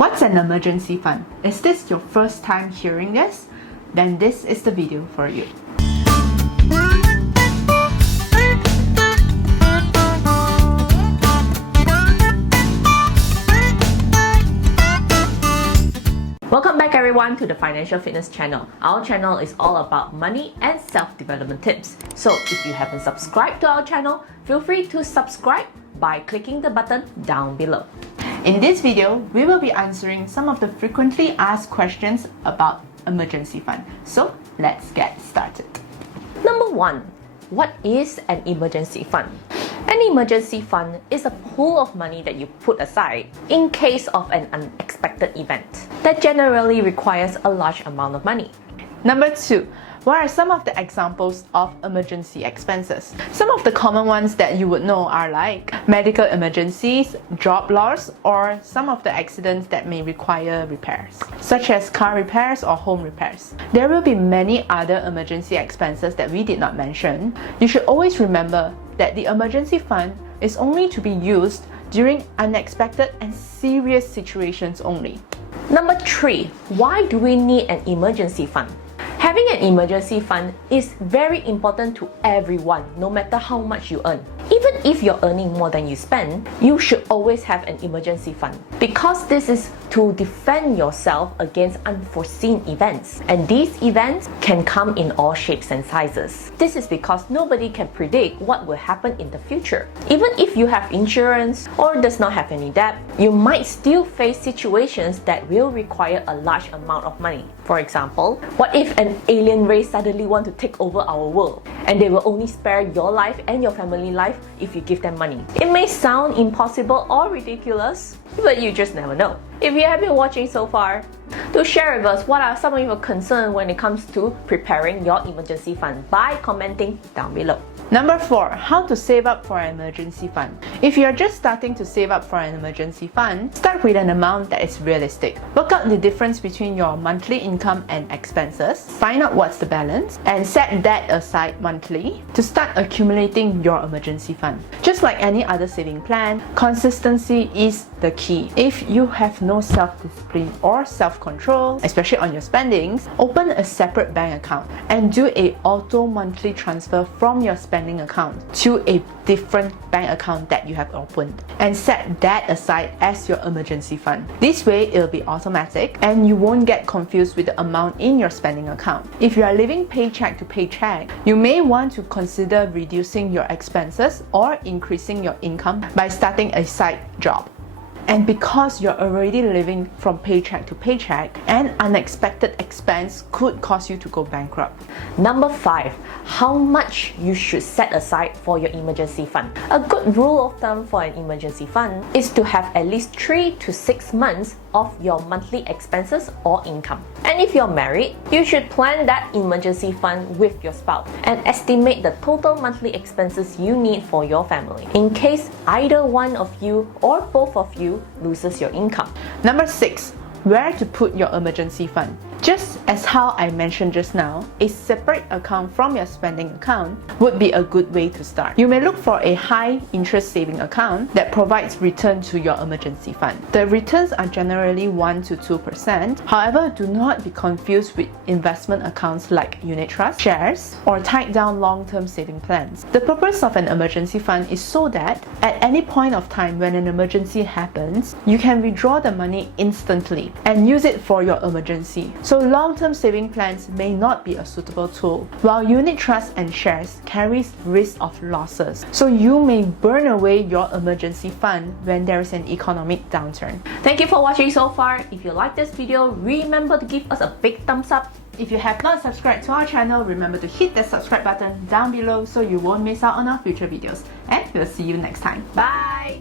What's an emergency fund? Is this your first time hearing this? Then this is the video for you. Welcome back everyone to the Financial Fitness channel. Our channel is all about money and self-development tips. So if you haven't subscribed to our channel, feel free to subscribe by clicking the button down below. In this video, we will be answering some of the frequently asked questions about emergency fund. So let's get started. Number 1. What is an emergency fund? An emergency fund is a pool of money that you put aside in case of an unexpected event that generally requires a large amount of money. Number 2. What are some of the examples of emergency expenses? Some of the common ones that you would know are like medical emergencies, job loss, or some of the accidents that may require repairs, such as car repairs or home repairs. There will be many other emergency expenses that we did not mention. You should always remember that the emergency fund is only to be used during unexpected and serious situations only. Number 3. Why do we need an emergency fund? Having an emergency fund is very important to everyone, no matter how much you earn. Even if you're earning more than you spend, you should always have an emergency fund, because this is to defend yourself against unforeseen events. And these events can come in all shapes and sizes. This is because nobody can predict what will happen in the future. Even if you have insurance or does not have any debt, you might still face situations that will require a large amount of money. For example, what if an alien race suddenly want to take over our world, and they will only spare your life and your family life if you give them money? It may sound impossible or ridiculous, but you just never know. If you have been watching so far, do share with us what are some of your concerns when it comes to preparing your emergency fund by commenting down below. Number 4. How to save up for an emergency fund. If you're just starting to save up for an emergency fund, start with an amount that is realistic. Work out the difference between your monthly income and expenses, find out what's the balance, and set that aside monthly to start accumulating your emergency fund. Just like any other saving plan, consistency is the key. If you have no self-discipline or self-control, especially on your spendings, open a separate bank account and do a auto monthly transfer from your spending account to a different bank account that you have opened, and set that aside as your emergency fund. This way it'll be automatic and you won't get confused with the amount in your spending account. If you are living paycheck to paycheck, you may want to consider reducing your expenses or increasing your income by starting a side job. And because you're already living from paycheck to paycheck, an unexpected expense could cause you to go bankrupt. Number 5. How much you should set aside for your emergency fund. A good rule of thumb for an emergency fund is to have at least 3 to 6 months of your monthly expenses or income. And if you're married, you should plan that emergency fund with your spouse and estimate the total monthly expenses you need for your family, in case either one of you or both of you loses your income. Number 6. Where to put your emergency fund. Just as how I mentioned just now, a separate account from your spending account would be a good way to start. You may look for a high interest saving account that provides return to your emergency fund. The returns are generally 1 to 2%. However, do not be confused with investment accounts like unit trust, shares, or tied down long-term saving plans. The purpose of an emergency fund is so that at any point of time when an emergency happens, you can withdraw the money instantly and use it for your emergency. So long-term saving plans may not be a suitable tool, while unit trusts and shares carries risk of losses. So you may burn away your emergency fund when there is an economic downturn. Thank you for watching so far. If you like this video, remember to give us a big thumbs up. If you have not subscribed to our channel, remember to hit the subscribe button down below so you won't miss out on our future videos. And we'll see you next time. Bye!